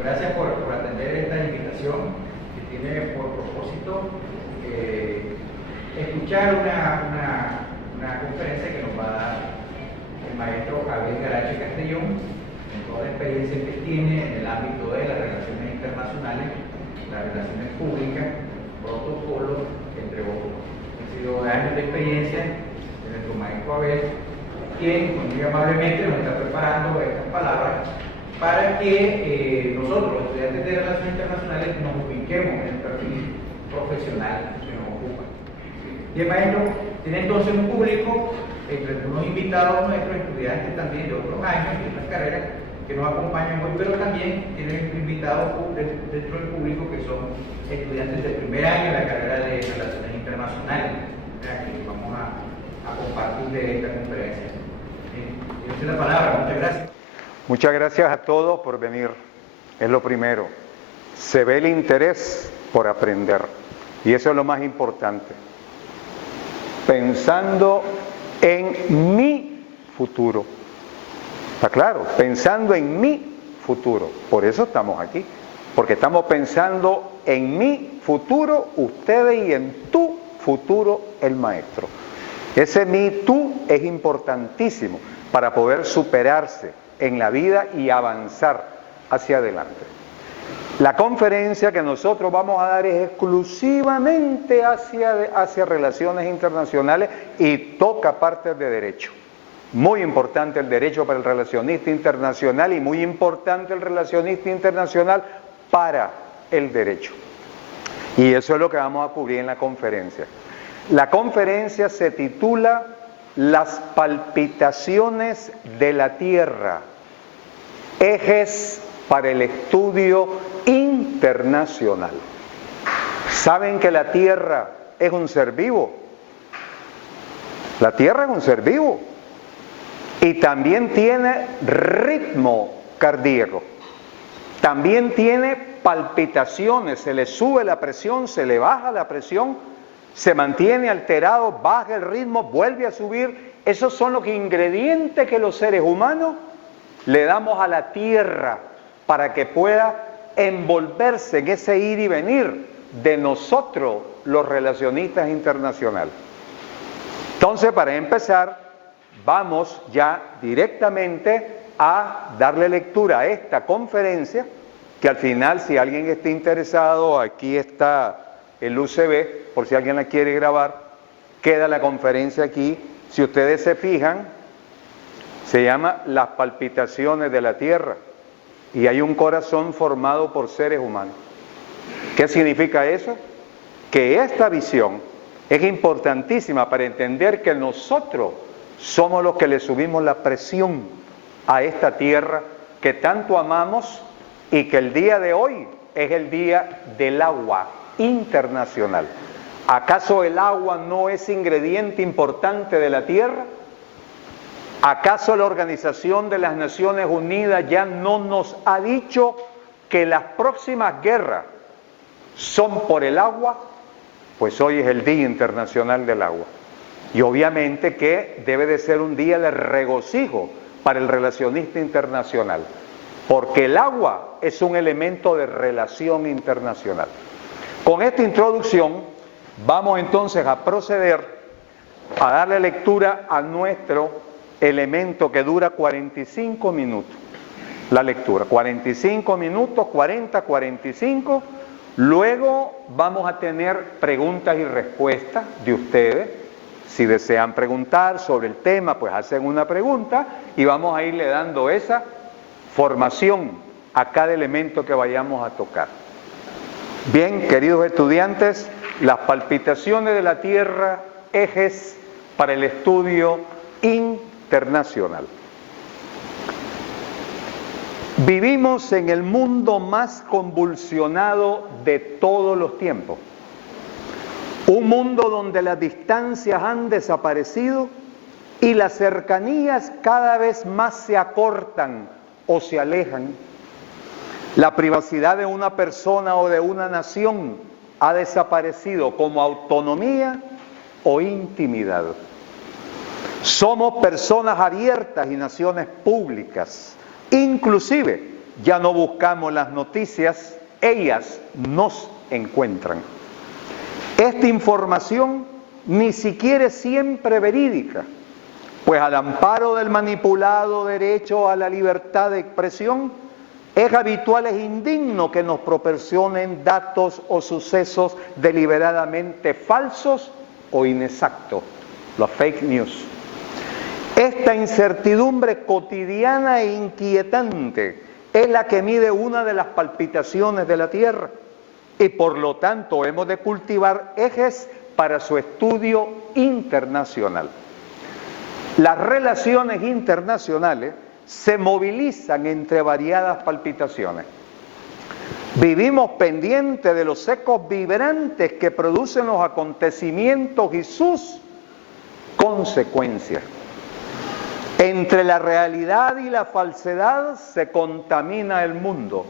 Gracias por atender esta invitación que tiene por propósito escuchar una conferencia que nos va a dar el maestro Javier Garache Castellón, con toda la experiencia que tiene en el ámbito de las relaciones internacionales, las relaciones públicas, protocolos, entre otros. Han sido años de experiencia de nuestro maestro Abel, quien muy amablemente nos está preparando estas palabras para que nosotros, los estudiantes de Relaciones Internacionales, nos ubiquemos en el perfil profesional que nos ocupa. Y el maestro tiene entonces un público, entre unos invitados nuestros, estudiantes también de otros años, de otras carreras, que nos acompañan hoy, pero también tiene invitados dentro del público que son estudiantes del primer año de la carrera de Relaciones Internacionales, que vamos a compartir de esta conferencia. Tiene la palabra, muchas gracias. Muchas gracias a todos por venir, es lo primero. Se ve el interés por aprender y eso es lo más importante. Pensando en mi futuro, ¿está claro? Pensando en mi futuro, por eso estamos aquí, porque estamos pensando en mi futuro, ustedes, y en tu futuro, el maestro. Ese mi, tú es importantísimo para poder superarse en la vida y avanzar hacia adelante. La conferencia que nosotros vamos a dar es exclusivamente hacia relaciones internacionales y toca partes de derecho. Muy importante el derecho para el relacionista internacional y muy importante el relacionista internacional para el derecho. Y eso es lo que vamos a cubrir en la conferencia. La conferencia se titula Las palpitaciones de la Tierra, ejes para el estudio internacional. ¿Saben que la Tierra es un ser vivo? La Tierra es un ser vivo y también tiene ritmo cardíaco, también tiene palpitaciones, se le sube la presión, se le baja la presión, se mantiene alterado, baja el ritmo, vuelve a subir. Esos son los ingredientes que los seres humanos le damos a la Tierra para que pueda envolverse en ese ir y venir de nosotros, los relacionistas internacionales. Entonces, para empezar, vamos ya directamente a darle lectura a esta conferencia, que al final, si alguien está interesado, aquí está el USB, por si alguien la quiere grabar, queda la conferencia aquí. Si ustedes se fijan, se llama Las palpitaciones de la Tierra y hay un corazón formado por seres humanos. ¿Qué significa eso? Que esta visión es importantísima para entender que nosotros somos los que le subimos la presión a esta Tierra que tanto amamos y que el día de hoy es el día del agua internacional. ¿Acaso el agua no es ingrediente importante de la Tierra? ¿Acaso la Organización de las Naciones Unidas ya no nos ha dicho que las próximas guerras son por el agua? Pues hoy es el Día Internacional del Agua. Y obviamente que debe de ser un día de regocijo para el relacionista internacional, porque el agua es un elemento de relación internacional. Con esta introducción vamos entonces a proceder a darle lectura a nuestro elemento que dura 45 minutos. La lectura, 45 minutos, 40, 45. Luego vamos a tener preguntas y respuestas de ustedes. Si desean preguntar sobre el tema, pues hacen una pregunta y vamos a irle dando esa formación a cada elemento que vayamos a tocar. Bien, queridos estudiantes, las palpitaciones de la Tierra, ejes para el estudio internacional. Vivimos en el mundo más convulsionado de todos los tiempos. Un mundo donde las distancias han desaparecido y las cercanías cada vez más se acortan o se alejan. La privacidad de una persona o de una nación ha desaparecido como autonomía o intimidad. Somos personas abiertas y naciones públicas. Inclusive ya no buscamos las noticias, ellas nos encuentran. Esta información ni siquiera es siempre verídica, pues al amparo del manipulado derecho a la libertad de expresión, es habitual, es indigno que nos proporcionen datos o sucesos deliberadamente falsos o inexactos, los fake news. Esta incertidumbre cotidiana e inquietante es la que mide una de las palpitaciones de la Tierra y por lo tanto hemos de cultivar ejes para su estudio internacional. Las relaciones internacionales se movilizan entre variadas palpitaciones. Vivimos pendientes de los ecos vibrantes que producen los acontecimientos y sus consecuencias. Entre la realidad y la falsedad se contamina el mundo.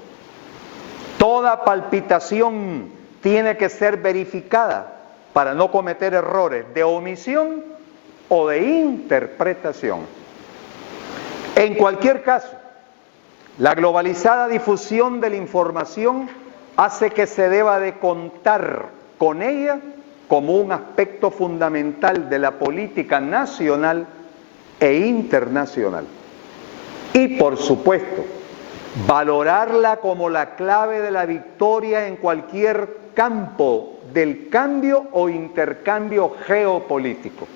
Toda palpitación tiene que ser verificada para no cometer errores de omisión o de interpretación. En cualquier caso, la globalizada difusión de la información hace que se deba de contar con ella como un aspecto fundamental de la política nacional e internacional. Y por supuesto, valorarla como la clave de la victoria en cualquier campo del cambio o intercambio geopolítico.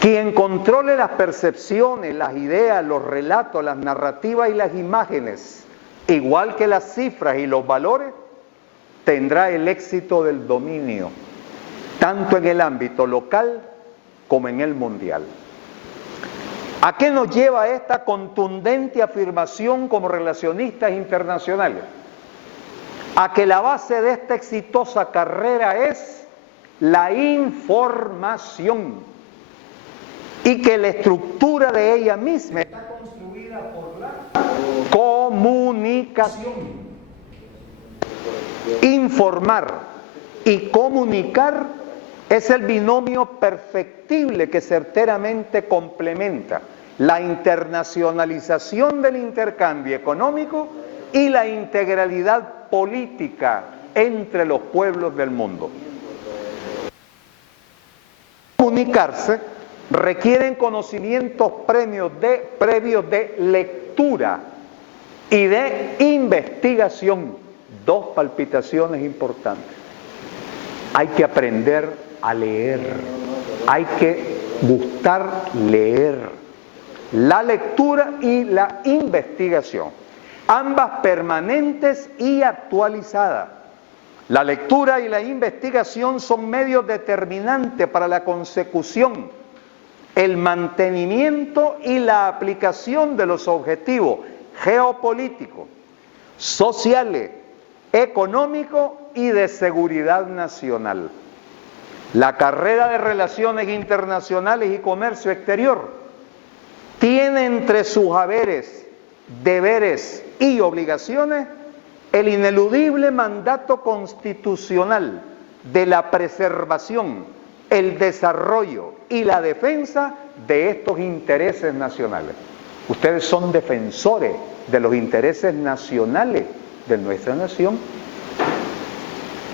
Quien controle las percepciones, las ideas, los relatos, las narrativas y las imágenes, igual que las cifras y los valores, tendrá el éxito del dominio, tanto en el ámbito local como en el mundial. ¿A qué nos lleva esta contundente afirmación como relacionistas internacionales? A que la base de esta exitosa carrera es la información y que la estructura de ella misma está construida por la comunicación. Informar y comunicar es el binomio perfectible que certeramente complementa la internacionalización del intercambio económico y la integralidad política entre los pueblos del mundo. Comunicarse requieren conocimientos previos de lectura y de investigación. Dos palpitaciones importantes. Hay que aprender a leer, hay que gustar leer. La lectura y la investigación, ambas permanentes y actualizadas. La lectura y la investigación son medios determinantes para la consecución, el mantenimiento y la aplicación de los objetivos geopolíticos, sociales, económicos y de seguridad nacional. La carrera de Relaciones Internacionales y Comercio Exterior tiene entre sus haberes, deberes y obligaciones el ineludible mandato constitucional de la preservación, el desarrollo y la defensa de estos intereses nacionales. Ustedes son defensores de los intereses nacionales de nuestra nación.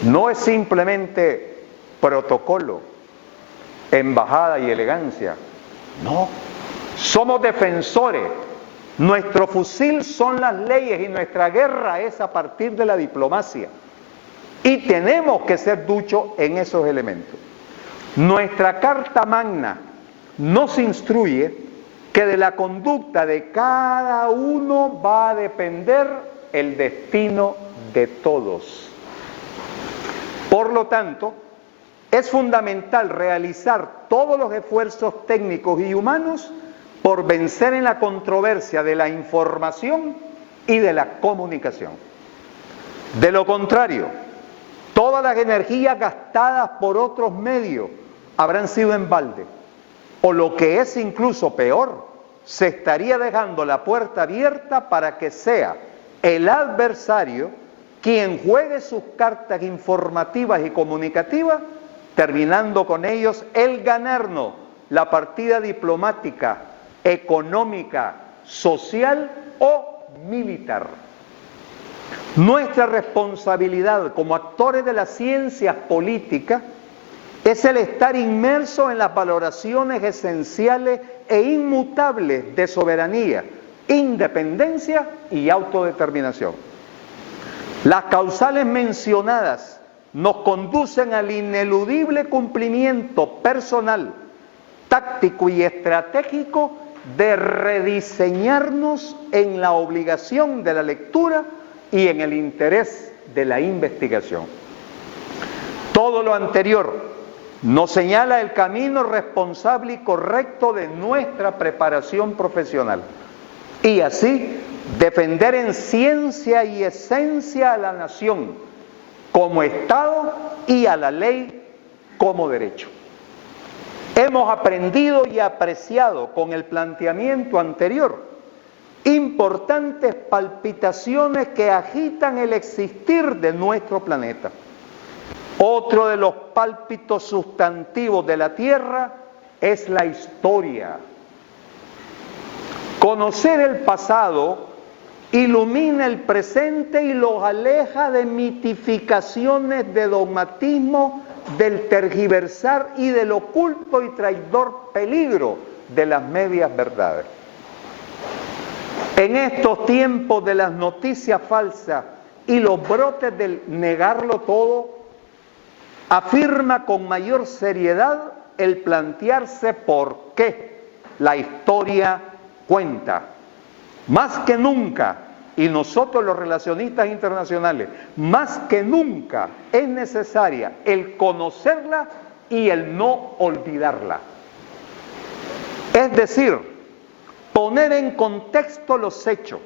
No es simplemente protocolo, embajada y elegancia. No, somos defensores. Nuestro fusil son las leyes y nuestra guerra es a partir de la diplomacia. Y tenemos que ser duchos en esos elementos. Nuestra Carta Magna nos instruye que de la conducta de cada uno va a depender el destino de todos. Por lo tanto, es fundamental realizar todos los esfuerzos técnicos y humanos por vencer en la controversia de la información y de la comunicación. De lo contrario, todas las energías gastadas por otros medios habrán sido en balde, o lo que es incluso peor, se estaría dejando la puerta abierta para que sea el adversario quien juegue sus cartas informativas y comunicativas, terminando con ellos el ganarnos la partida diplomática, económica, social o militar. Nuestra responsabilidad como actores de las ciencias políticas es el estar inmerso en las valoraciones esenciales e inmutables de soberanía, independencia y autodeterminación. Las causales mencionadas nos conducen al ineludible cumplimiento personal, táctico y estratégico de rediseñarnos en la obligación de la lectura y en el interés de la investigación. Todo lo anterior nos señala el camino responsable y correcto de nuestra preparación profesional y así defender en ciencia y esencia a la nación como Estado y a la ley como derecho. Hemos aprendido y apreciado con el planteamiento anterior importantes palpitaciones que agitan el existir de nuestro planeta. Otro de los pálpitos sustantivos de la Tierra es la historia. Conocer el pasado ilumina el presente y los aleja de mitificaciones de dogmatismo, del tergiversar y del oculto y traidor peligro de las medias verdades. En estos tiempos de las noticias falsas y los brotes del negarlo todo, afirma con mayor seriedad el plantearse por qué la historia cuenta. Más que nunca, y nosotros los relacionistas internacionales, más que nunca es necesaria el conocerla y el no olvidarla. Es decir, poner en contexto los hechos,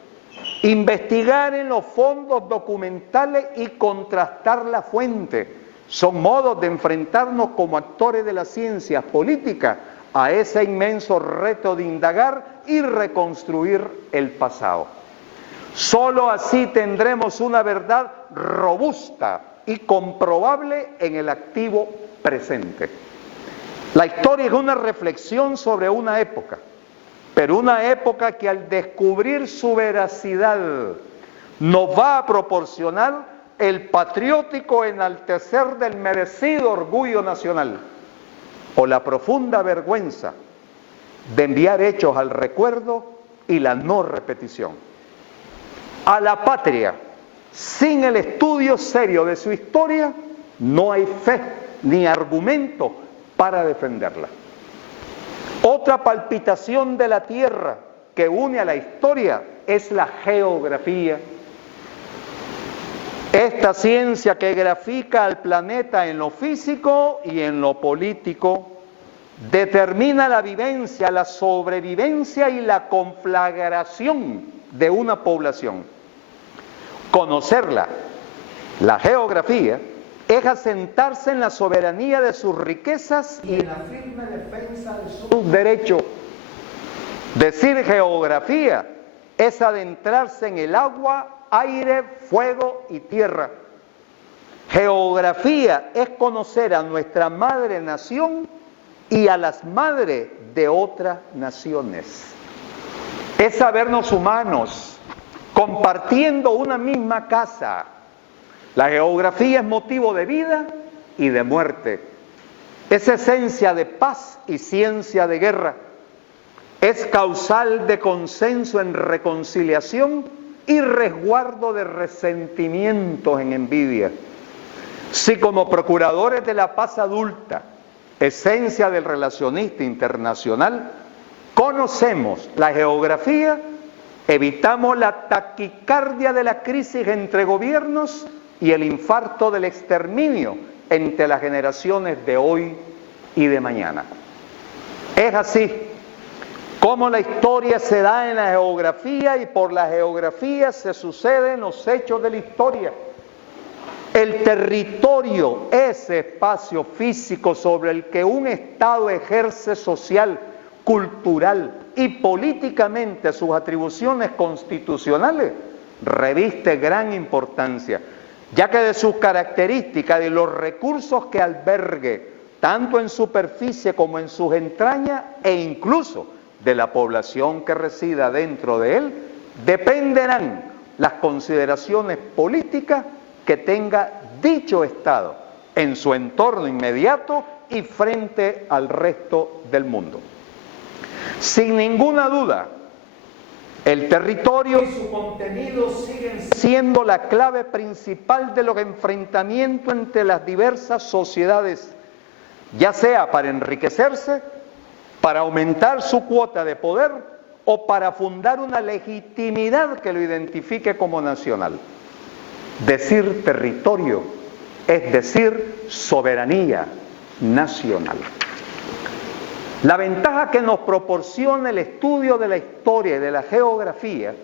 investigar en los fondos documentales y contrastar la fuente. Son modos de enfrentarnos como actores de las ciencias políticas a ese inmenso reto de indagar y reconstruir el pasado. Solo así tendremos una verdad robusta y comprobable en el activo presente. La historia es una reflexión sobre una época, pero una época que al descubrir su veracidad nos va a proporcionar el patriótico enaltecer del merecido orgullo nacional o la profunda vergüenza de enviar hechos al recuerdo y la no repetición. A la patria, sin el estudio serio de su historia, no hay fe ni argumento para defenderla. Otra palpitación de la tierra que une a la historia es la geografía. Esta ciencia que grafica al planeta en lo físico y en lo político determina la vivencia, la sobrevivencia y la conflagración de una población. Conocerla, la geografía, es asentarse en la soberanía de sus riquezas y en la firme defensa de sus derechos. Decir geografía es adentrarse en el agua, aire, fuego y tierra. Geografía es conocer a nuestra madre nación y a las madres de otras naciones. Es sabernos humanos, compartiendo una misma casa. La geografía es motivo de vida y de muerte. Es esencia de paz y ciencia de guerra. Es causal de consenso en reconciliación y resguardo de resentimientos en envidia. Si como procuradores de la paz adulta, esencia del relacionista internacional, conocemos la geografía, evitamos la taquicardia de la crisis entre gobiernos y el infarto del exterminio entre las generaciones de hoy y de mañana. Es así como la historia se da en la geografía y por la geografía se suceden los hechos de la historia. El territorio, ese espacio físico sobre el que un Estado ejerce social, cultural y políticamente sus atribuciones constitucionales, reviste gran importancia, ya que de sus características, de los recursos que albergue, tanto en superficie como en sus entrañas, e incluso de la población que resida dentro de él, dependerán las consideraciones políticas que tenga dicho Estado en su entorno inmediato y frente al resto del mundo. Sin ninguna duda, el territorio y su contenido siguen siendo la clave principal de los enfrentamientos entre las diversas sociedades, ya sea para enriquecerse, para aumentar su cuota de poder o para fundar una legitimidad que lo identifique como nacional. Decir territorio es decir soberanía nacional. La ventaja que nos proporciona el estudio de la historia y de la geografía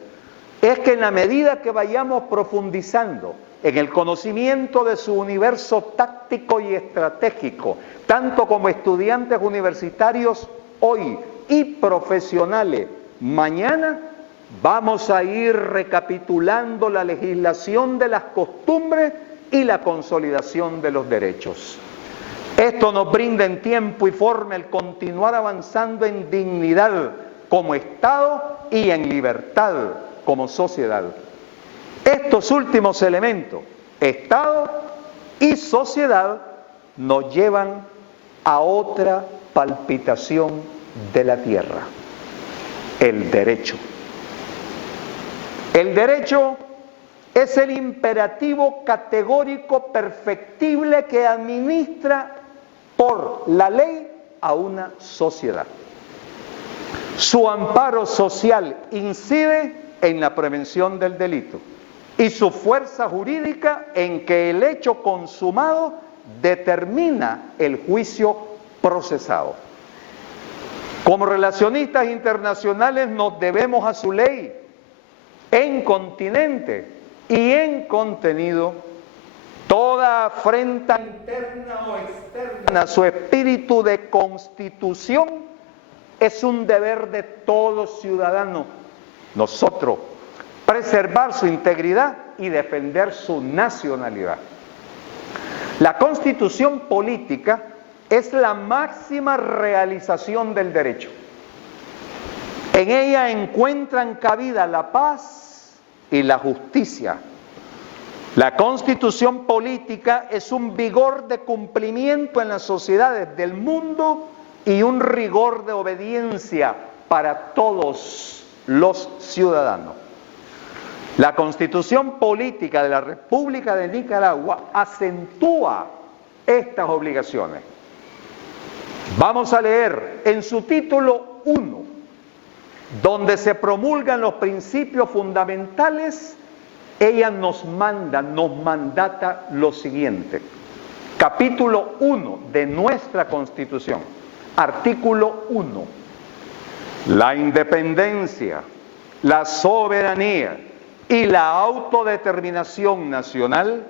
es que en la medida que vayamos profundizando en el conocimiento de su universo táctico y estratégico, tanto como estudiantes universitarios hoy y profesionales mañana, vamos a ir recapitulando la legislación de las costumbres y la consolidación de los derechos. Esto nos brinda en tiempo y forma el continuar avanzando en dignidad como Estado y en libertad como sociedad. Estos últimos elementos, Estado y sociedad, nos llevan a otra palpitación de la tierra: el derecho. El derecho es el imperativo categórico perfectible que administra por la ley a una sociedad. Su amparo social incide en la prevención del delito y su fuerza jurídica en que el hecho consumado determina el juicio procesado. Como relacionistas internacionales nos debemos a su ley en continente y en contenido. Toda afrenta interna o externa a su espíritu de constitución es un deber de todo ciudadano. Nosotros, preservar su integridad y defender su nacionalidad. La constitución política es la máxima realización del derecho. En ella encuentran cabida la paz y la justicia. La constitución política es un vigor de cumplimiento en las sociedades del mundo y un rigor de obediencia para todos los ciudadanos. La constitución política de la República de Nicaragua acentúa estas obligaciones. Vamos a leer en su título 1, donde se promulgan los principios fundamentales. Ella nos mandata lo siguiente. Capítulo 1 de nuestra Constitución, artículo 1. La independencia, la soberanía y la autodeterminación nacional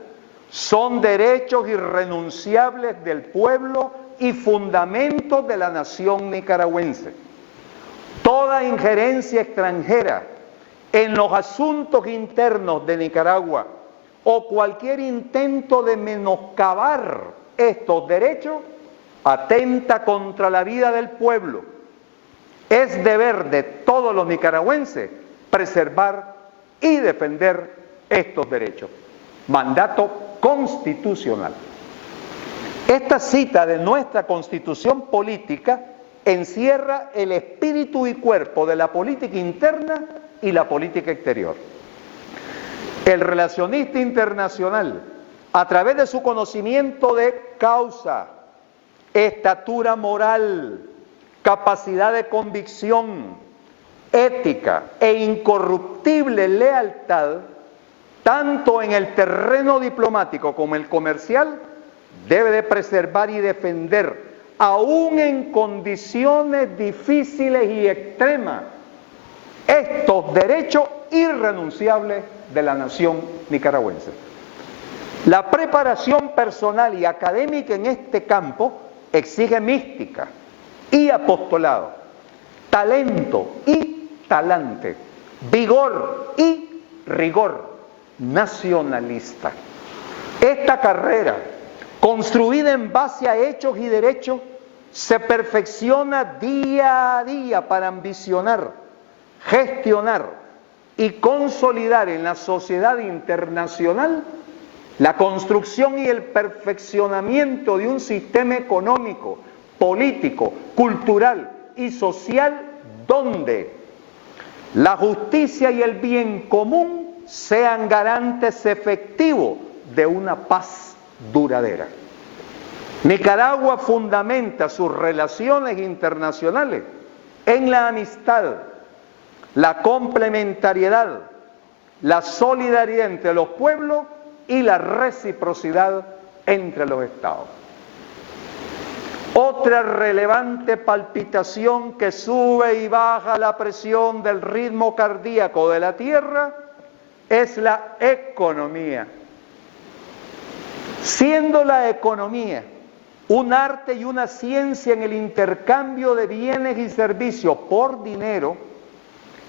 son derechos irrenunciables del pueblo y fundamentos de la nación nicaragüense. Toda injerencia extranjera en los asuntos internos de Nicaragua o cualquier intento de menoscabar estos derechos atenta contra la vida del pueblo. Es deber de todos los nicaragüenses preservar y defender estos derechos. Mandato constitucional. Esta cita de nuestra Constitución política encierra el espíritu y cuerpo de la política interna y la política exterior. El relacionista internacional, a través de su conocimiento de causa, estatura moral, capacidad de convicción, ética e incorruptible lealtad, tanto en el terreno diplomático como el comercial, debe de preservar y defender, aún en condiciones difíciles y extremas, estos derechos irrenunciables de la nación nicaragüense. La preparación personal y académica en este campo exige mística y apostolado, talento y talante, vigor y rigor nacionalista. Esta carrera, construida en base a hechos y derechos, se perfecciona día a día para ambicionar, gestionar y consolidar en la sociedad internacional la construcción y el perfeccionamiento de un sistema económico, político, cultural y social donde la justicia y el bien común sean garantes efectivos de una paz duradera. Nicaragua fundamenta sus relaciones internacionales en la amistad, la complementariedad, la solidaridad entre los pueblos y la reciprocidad entre los estados. Otra relevante palpitación que sube y baja la presión del ritmo cardíaco de la tierra es la economía. Siendo la economía un arte y una ciencia en el intercambio de bienes y servicios por dinero,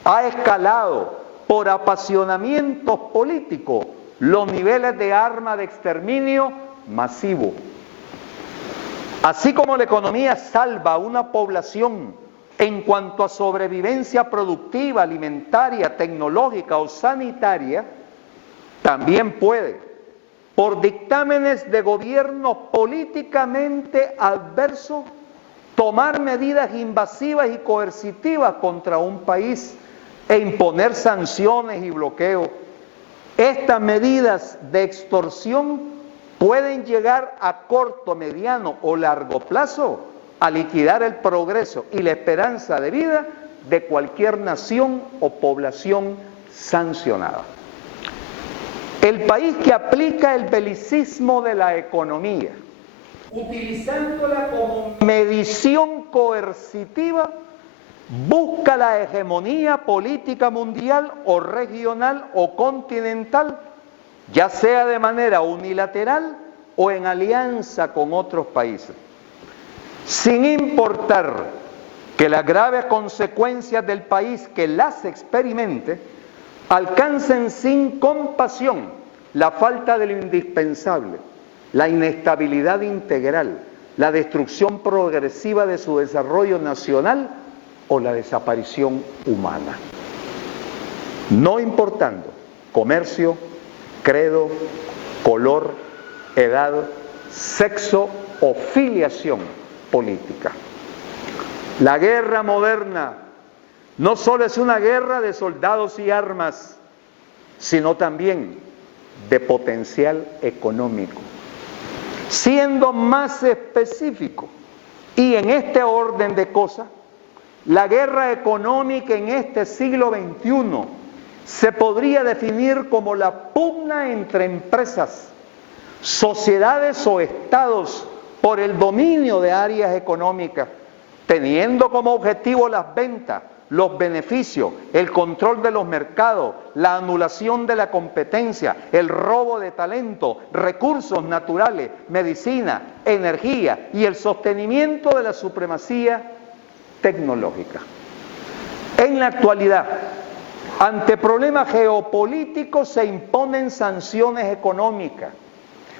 ha escalado por apasionamientos políticos los niveles de arma de exterminio masivo. Así como la economía salva a una población en cuanto a sobrevivencia productiva, alimentaria, tecnológica o sanitaria, también puede, por dictámenes de gobiernos políticamente adversos, tomar medidas invasivas y coercitivas contra un país e imponer sanciones y bloqueos. Estas medidas de extorsión pueden llegar a corto, mediano o largo plazo a liquidar el progreso y la esperanza de vida de cualquier nación o población sancionada. El país que aplica el belicismo de la economía, utilizándola como medición coercitiva, busca la hegemonía política mundial o regional o continental, ya sea de manera unilateral o en alianza con otros países, sin importar que las graves consecuencias del país que las experimente alcancen sin compasión la falta de lo indispensable, la inestabilidad integral, la destrucción progresiva de su desarrollo nacional o la desaparición humana. No importando comercio, credo, color, edad, sexo o filiación política. La guerra moderna no solo es una guerra de soldados y armas, sino también de potencial económico. Siendo más específico, y en este orden de cosas, la guerra económica en este siglo XXI se podría definir como la pugna entre empresas, sociedades o estados por el dominio de áreas económicas, teniendo como objetivo las ventas, los beneficios, el control de los mercados, la anulación de la competencia, el robo de talento, recursos naturales, medicina, energía y el sostenimiento de la supremacía tecnológica. En la actualidad, ante problemas geopolíticos se imponen sanciones económicas,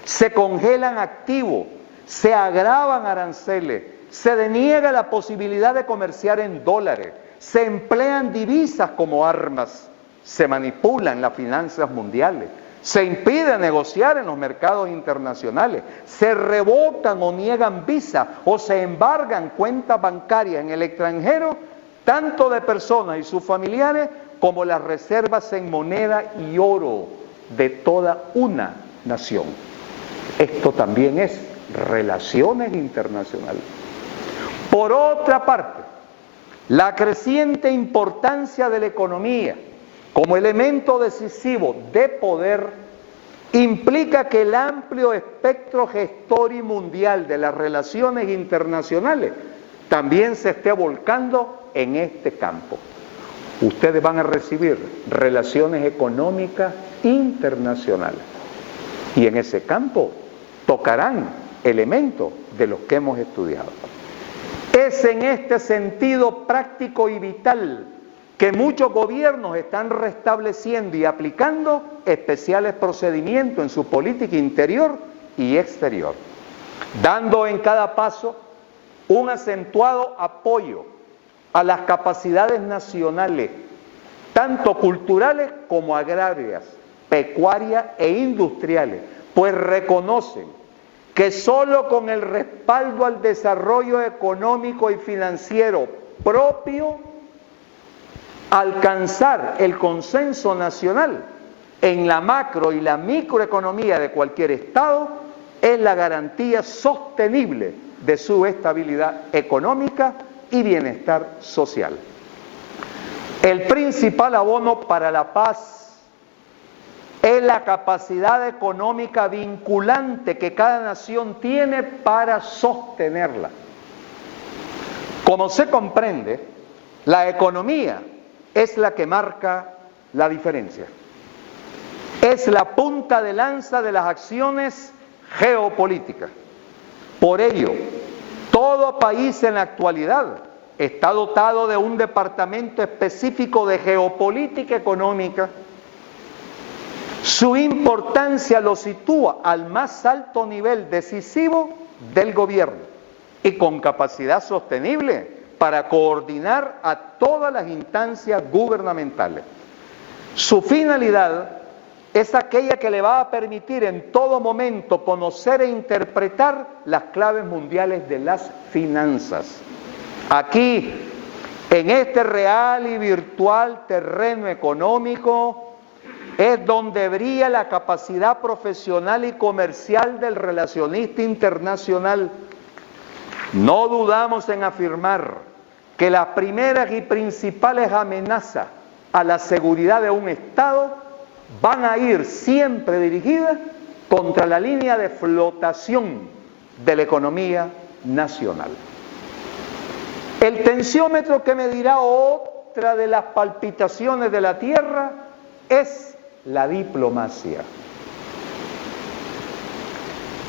se congelan activos, se agravan aranceles, se deniega la posibilidad de comerciar en dólares, se emplean divisas como armas, se manipulan las finanzas mundiales, se impide negociar en los mercados internacionales, se revocan o niegan visas o se embargan cuentas bancarias en el extranjero, tanto de personas y sus familiares como las reservas en moneda y oro de toda una nación. Esto también es relaciones internacionales. Por otra parte, la creciente importancia de la economía como elemento decisivo de poder implica que el amplio espectro gestor y mundial de las relaciones internacionales también se esté volcando en este campo. Ustedes van a recibir relaciones económicas internacionales y en ese campo tocarán elementos de los que hemos estudiado. Es en este sentido práctico y vital que muchos gobiernos están restableciendo y aplicando especiales procedimientos en su política interior y exterior, dando en cada paso un acentuado apoyo a las capacidades nacionales tanto culturales como agrarias, pecuarias e industriales, pues reconocen que solo con el respaldo al desarrollo económico y financiero propio, alcanzar el consenso nacional en la macro y la microeconomía de cualquier Estado es la garantía sostenible de su estabilidad económica y bienestar social. El principal abono para la paz es la capacidad económica vinculante que cada nación tiene para sostenerla. Como se comprende, la economía es la que marca la diferencia. Es la punta de lanza de las acciones geopolíticas. Por ello, todo país en la actualidad está dotado de un departamento específico de geopolítica económica. Su importancia lo sitúa al más alto nivel decisivo del gobierno y con capacidad sostenible para coordinar a todas las instancias gubernamentales. Su finalidad es aquella que le va a permitir en todo momento conocer e interpretar las claves mundiales de las finanzas. Aquí, en este real y virtual terreno económico, es donde brilla la capacidad profesional y comercial del relacionista internacional. No dudamos en afirmar que las primeras y principales amenazas a la seguridad de un Estado van a ir siempre dirigidas contra la línea de flotación de la economía nacional. El tensiómetro que medirá otra de las palpitaciones de la tierra es la diplomacia.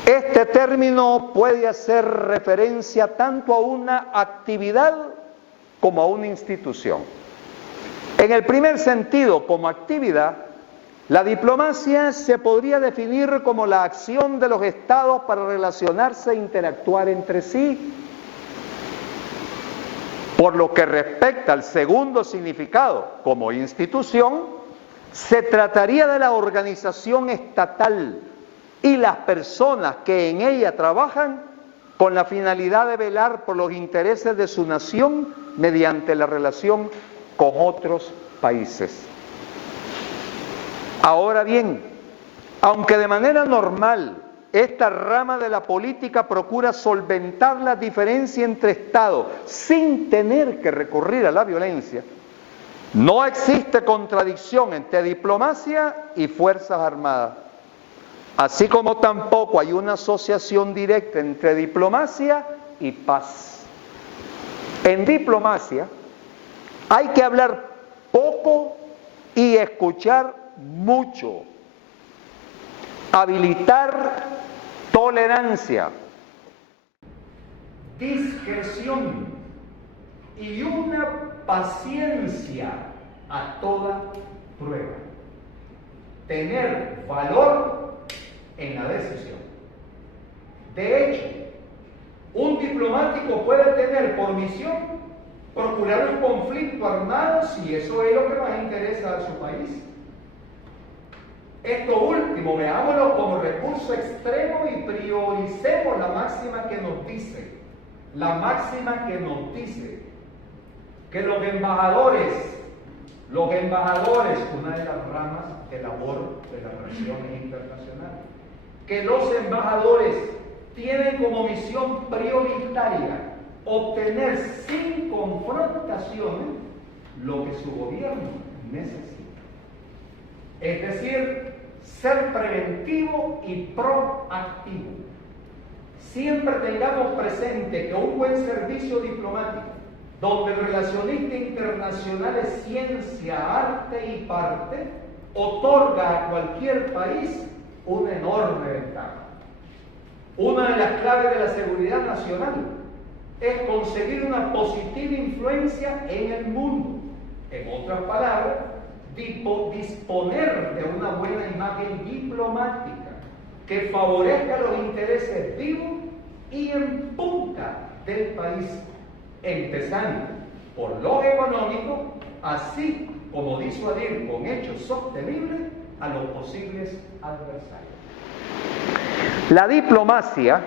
Este término puede hacer referencia tanto a una actividad como a una institución. En el primer sentido, como actividad, la diplomacia se podría definir como la acción de los estados para relacionarse e interactuar entre sí. Por lo que respecta al segundo significado, como institución, se trataría de la organización estatal y las personas que en ella trabajan con la finalidad de velar por los intereses de su nación mediante la relación con otros países. Ahora bien, aunque de manera normal esta rama de la política procura solventar la diferencia entre Estados sin tener que recurrir a la violencia, no existe contradicción entre diplomacia y Fuerzas Armadas, así como tampoco hay una asociación directa entre diplomacia y paz. En diplomacia hay que hablar poco y escuchar mucho, habilitar tolerancia, discreción y una paciencia a toda prueba. Tener valor en la decisión. De hecho, un diplomático puede tener por misión procurar un conflicto armado si eso es lo que más interesa a su país. Esto último, veámoslo como recurso extremo y prioricemos la máxima que nos dice que los embajadores, una de las ramas de labor de las relaciones internacionales, que los embajadores tienen como misión prioritaria obtener sin confrontaciones lo que su gobierno necesita. Es decir, ser preventivo y proactivo. Siempre tengamos presente que un buen servicio diplomático, donde el relacionista internacional es ciencia, arte y parte, otorga a cualquier país una enorme ventaja. Una de las claves de la seguridad nacional es conseguir una positiva influencia en el mundo. En otras palabras, disponer de una buena imagen diplomática que favorezca los intereses vivos y en punta del país, empezando por lo económico, así como disuadir con hechos sostenibles a los posibles adversarios. La diplomacia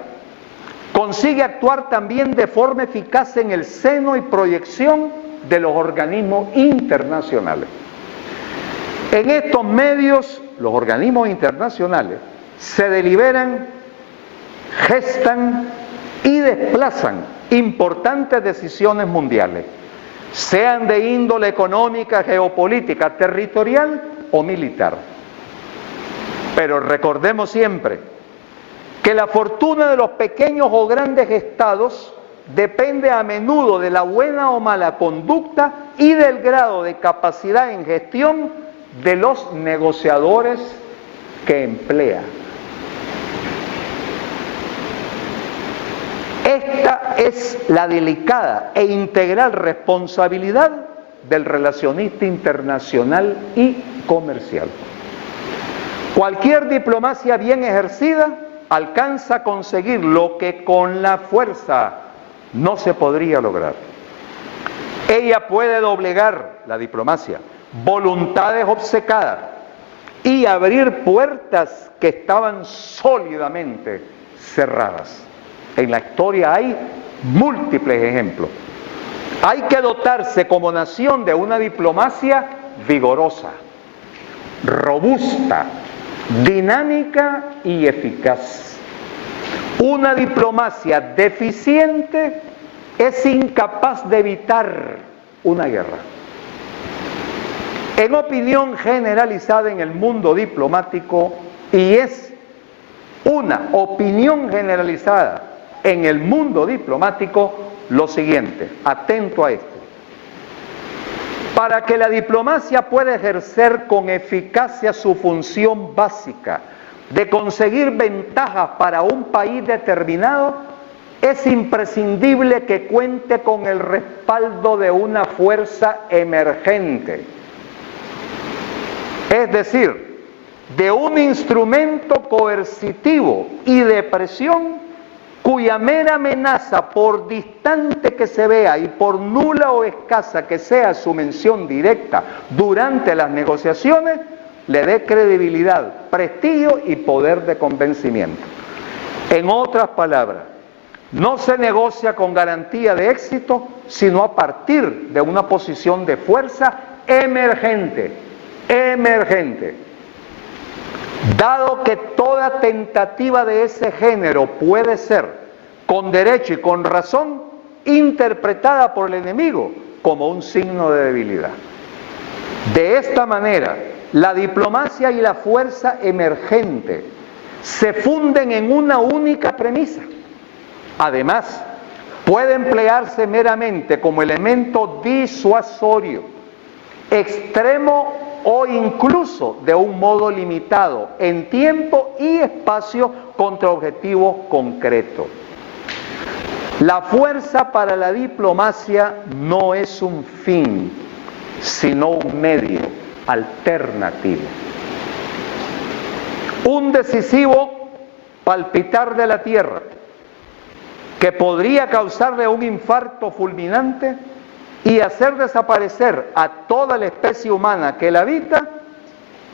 consigue actuar también de forma eficaz en el seno y proyección de los organismos internacionales. En estos medios, los organismos internacionales se deliberan, gestan y desplazan importantes decisiones mundiales, sean de índole económica, geopolítica, territorial o militar. Pero recordemos siempre que la fortuna de los pequeños o grandes estados depende a menudo de la buena o mala conducta y del grado de capacidad en gestión de los negociadores que emplea. Esta es la delicada e integral responsabilidad del relacionista internacional y comercial. Cualquier diplomacia bien ejercida alcanza a conseguir lo que con la fuerza no se podría lograr. Ella puede doblegar, la diplomacia, voluntades obcecadas y abrir puertas que estaban sólidamente cerradas. En la historia hay múltiples ejemplos. Hay que dotarse como nación de una diplomacia vigorosa, robusta, dinámica y eficaz. Una diplomacia deficiente es incapaz de evitar una guerra. En opinión generalizada en el mundo diplomático, y es una opinión generalizada en el mundo diplomático, lo siguiente, atento a esto. Para que la diplomacia pueda ejercer con eficacia su función básica de conseguir ventajas para un país determinado, es imprescindible que cuente con el respaldo de una fuerza emergente, es decir, de un instrumento coercitivo y de presión cuya mera amenaza, por distante que se vea y por nula o escasa que sea su mención directa durante las negociaciones, le dé credibilidad, prestigio y poder de convencimiento. En otras palabras, no se negocia con garantía de éxito, sino a partir de una posición de fuerza emergente. Dado que toda tentativa de ese género puede ser, con derecho y con razón, interpretada por el enemigo como un signo de debilidad. De esta manera, la diplomacia y la fuerza emergente se funden en una única premisa. Además, puede emplearse meramente como elemento disuasorio, extremo o incluso de un modo limitado en tiempo y espacio contra objetivos concretos. La fuerza para la diplomacia no es un fin, sino un medio alternativo. Un decisivo palpitar de la tierra que podría causarle un infarto fulminante y hacer desaparecer a toda la especie humana que la habita,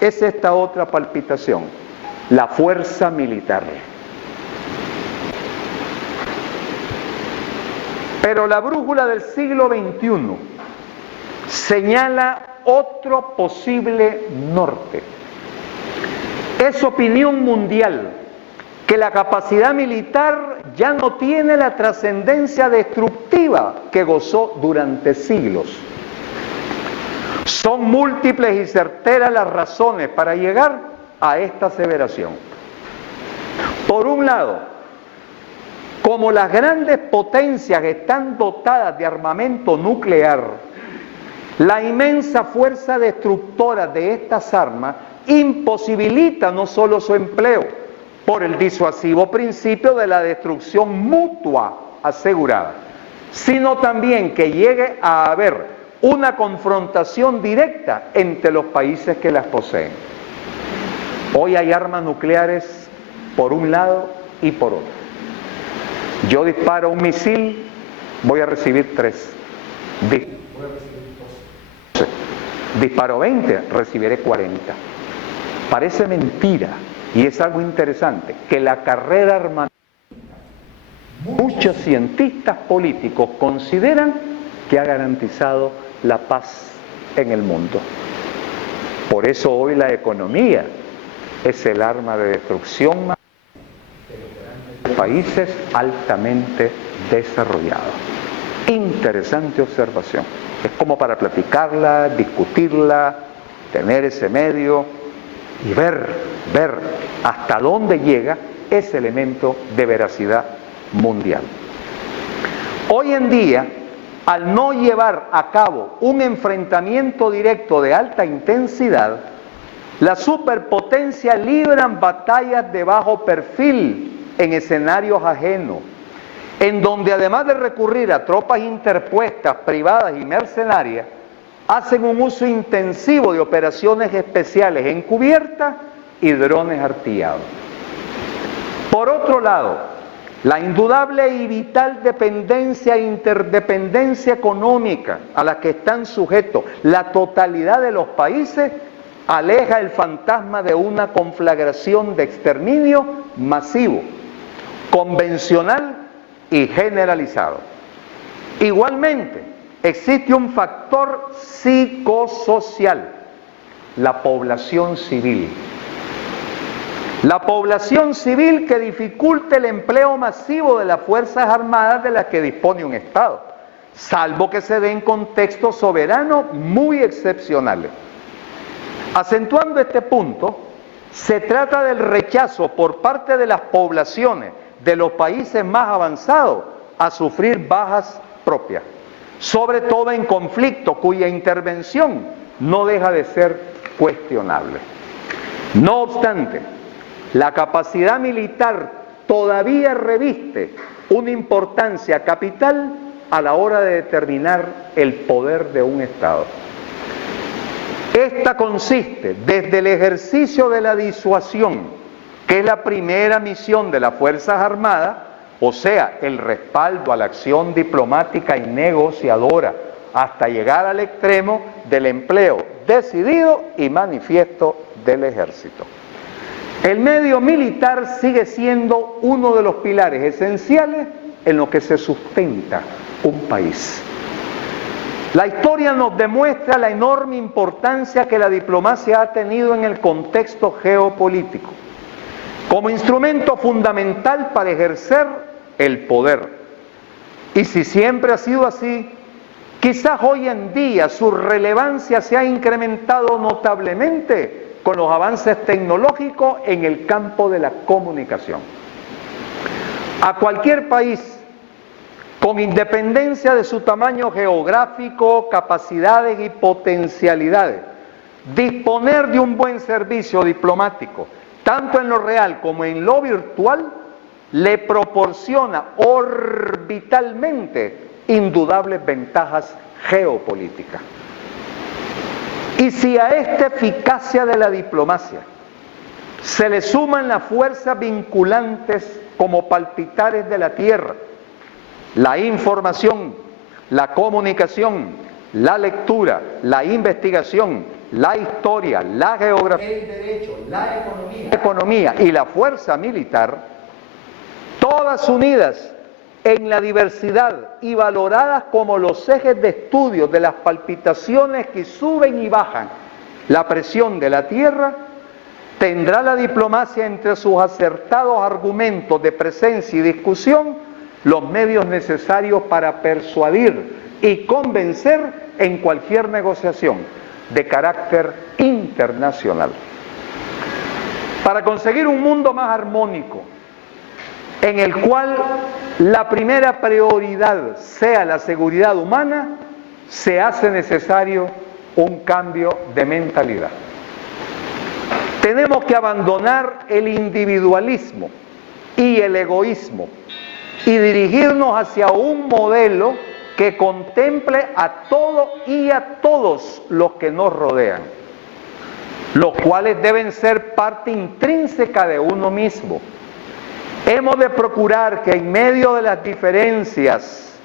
es esta otra palpitación, la fuerza militar. Pero la brújula del siglo XXI señala otro posible norte. Es opinión mundial que la capacidad militar ya no tiene la trascendencia destructiva que gozó durante siglos. Son múltiples y certeras las razones para llegar a esta aseveración. Por un lado, como las grandes potencias están dotadas de armamento nuclear, la inmensa fuerza destructora de estas armas imposibilita no solo su empleo, por el disuasivo principio de la destrucción mutua asegurada, sino también que llegue a haber una confrontación directa entre los países que las poseen. Hoy hay armas nucleares por un lado y por otro. Yo disparo un misil, voy a recibir 3. Disparo 20, recibiré 40. Parece mentira, y es algo interesante, que la carrera armamentística, muchos cientistas políticos consideran que ha garantizado la paz en el mundo. Por eso hoy la economía es el arma de destrucción más de los países altamente desarrollados. Interesante observación. Es como para platicarla, discutirla, tener ese medio y ver hasta dónde llega ese elemento de veracidad mundial. Hoy en día, al no llevar a cabo un enfrentamiento directo de alta intensidad, las superpotencias libran batallas de bajo perfil en escenarios ajenos, en donde además de recurrir a tropas interpuestas, privadas y mercenarias, hacen un uso intensivo de operaciones especiales encubiertas y drones artillados. Por otro lado, la indudable y vital dependencia e interdependencia económica a la que están sujetos la totalidad de los países aleja el fantasma de una conflagración de exterminio masivo, convencional y generalizado. Igualmente, existe un factor psicosocial, la población civil. La población civil que dificulta el empleo masivo de las Fuerzas Armadas de las que dispone un Estado, salvo que se dé en contextos soberanos muy excepcionales. Acentuando este punto, se trata del rechazo por parte de las poblaciones de los países más avanzados a sufrir bajas propias, sobre todo en conflictos cuya intervención no deja de ser cuestionable. No obstante, la capacidad militar todavía reviste una importancia capital a la hora de determinar el poder de un Estado. Esta consiste desde el ejercicio de la disuasión, que es la primera misión de las Fuerzas Armadas, o sea, el respaldo a la acción diplomática y negociadora, hasta llegar al extremo del empleo decidido y manifiesto del ejército. El medio militar sigue siendo uno de los pilares esenciales en los que se sustenta un país. La historia nos demuestra la enorme importancia que la diplomacia ha tenido en el contexto geopolítico, como instrumento fundamental para ejercer el poder. Y si siempre ha sido así, quizás hoy en día su relevancia se ha incrementado notablemente con los avances tecnológicos en el campo de la comunicación. A cualquier país, con independencia de su tamaño geográfico, capacidades y potencialidades, disponer de un buen servicio diplomático, tanto en lo real como en lo virtual, le proporciona orbitalmente indudables ventajas geopolíticas. Y si a esta eficacia de la diplomacia se le suman las fuerzas vinculantes como palpitares de la tierra, la información, la comunicación, la lectura, la investigación, la historia, la geografía, el derecho, la economía y la fuerza militar, todas unidas en la diversidad y valoradas como los ejes de estudio de las palpitaciones que suben y bajan la presión de la tierra, tendrá la diplomacia entre sus acertados argumentos de presencia y discusión los medios necesarios para persuadir y convencer en cualquier negociación de carácter internacional. Para conseguir un mundo más armónico, en el cual la primera prioridad sea la seguridad humana, se hace necesario un cambio de mentalidad. Tenemos que abandonar el individualismo y el egoísmo y dirigirnos hacia un modelo que contemple a todo y a todos los que nos rodean, los cuales deben ser parte intrínseca de uno mismo. Hemos de procurar que en medio de las diferencias,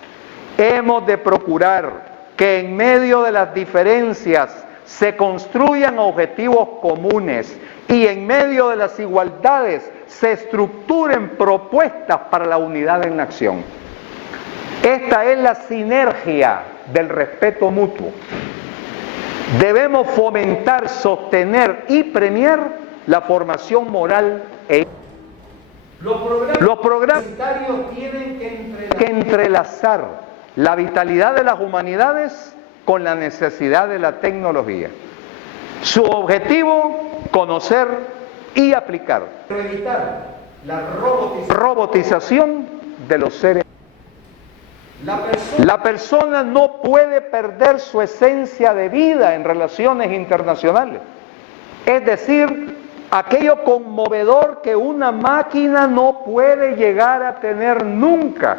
hemos de procurar que en medio de las diferencias se construyan objetivos comunes y en medio de las igualdades se estructuren propuestas para la unidad en la acción. Esta es la sinergia del respeto mutuo. Debemos fomentar, sostener y premiar la formación moral e los programas universitarios tienen que entrelazar la vitalidad de las humanidades con la necesidad de la tecnología. Su objetivo, conocer y aplicar. evitar la Robotización de los seres. La persona no puede perder su esencia de vida en relaciones internacionales. Es decir, aquello conmovedor que una máquina no puede llegar a tener nunca,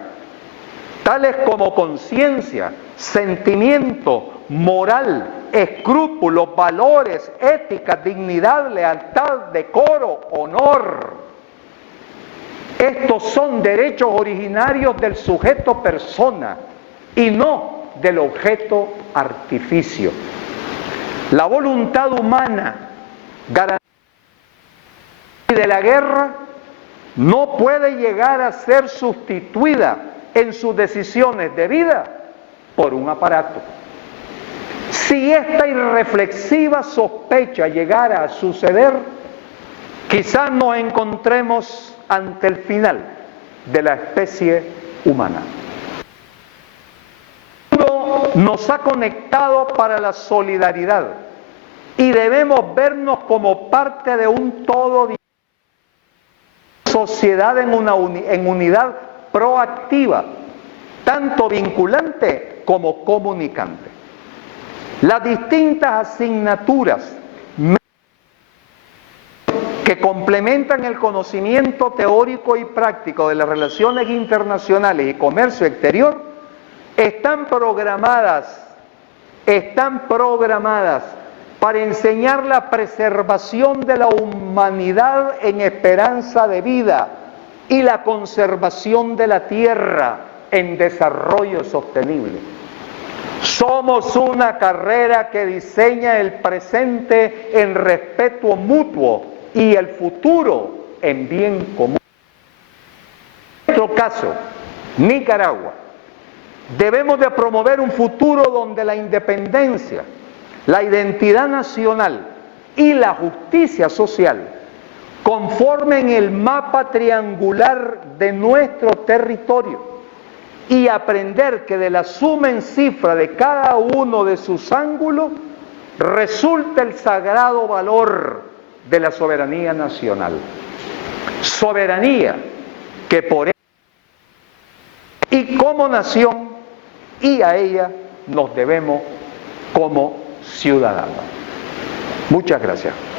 tales como conciencia, sentimiento, moral, escrúpulos, valores, ética, dignidad, lealtad, decoro, honor. Estos son derechos originarios del sujeto persona y no del objeto artificio. La voluntad humana de la guerra no puede llegar a ser sustituida en sus decisiones de vida por un aparato. Si esta irreflexiva sospecha llegara a suceder, quizás nos encontremos ante el final de la especie humana. Nos ha conectado para la solidaridad y debemos vernos como parte de un todo, sociedad en unidad proactiva, tanto vinculante como comunicante. Las distintas asignaturas que complementan el conocimiento teórico y práctico de las relaciones internacionales y comercio exterior están programadas para enseñar la preservación de la humanidad en esperanza de vida y la conservación de la tierra en desarrollo sostenible. Somos una carrera que diseña el presente en respeto mutuo y el futuro en bien común. En nuestro caso, Nicaragua, debemos de promover un futuro donde la independencia, la identidad nacional y la justicia social conformen el mapa triangular de nuestro territorio y aprender que de la suma en cifra de cada uno de sus ángulos resulta el sagrado valor de la soberanía nacional. Soberanía que por ella y como nación y a ella nos debemos como ciudadanos. Muchas gracias.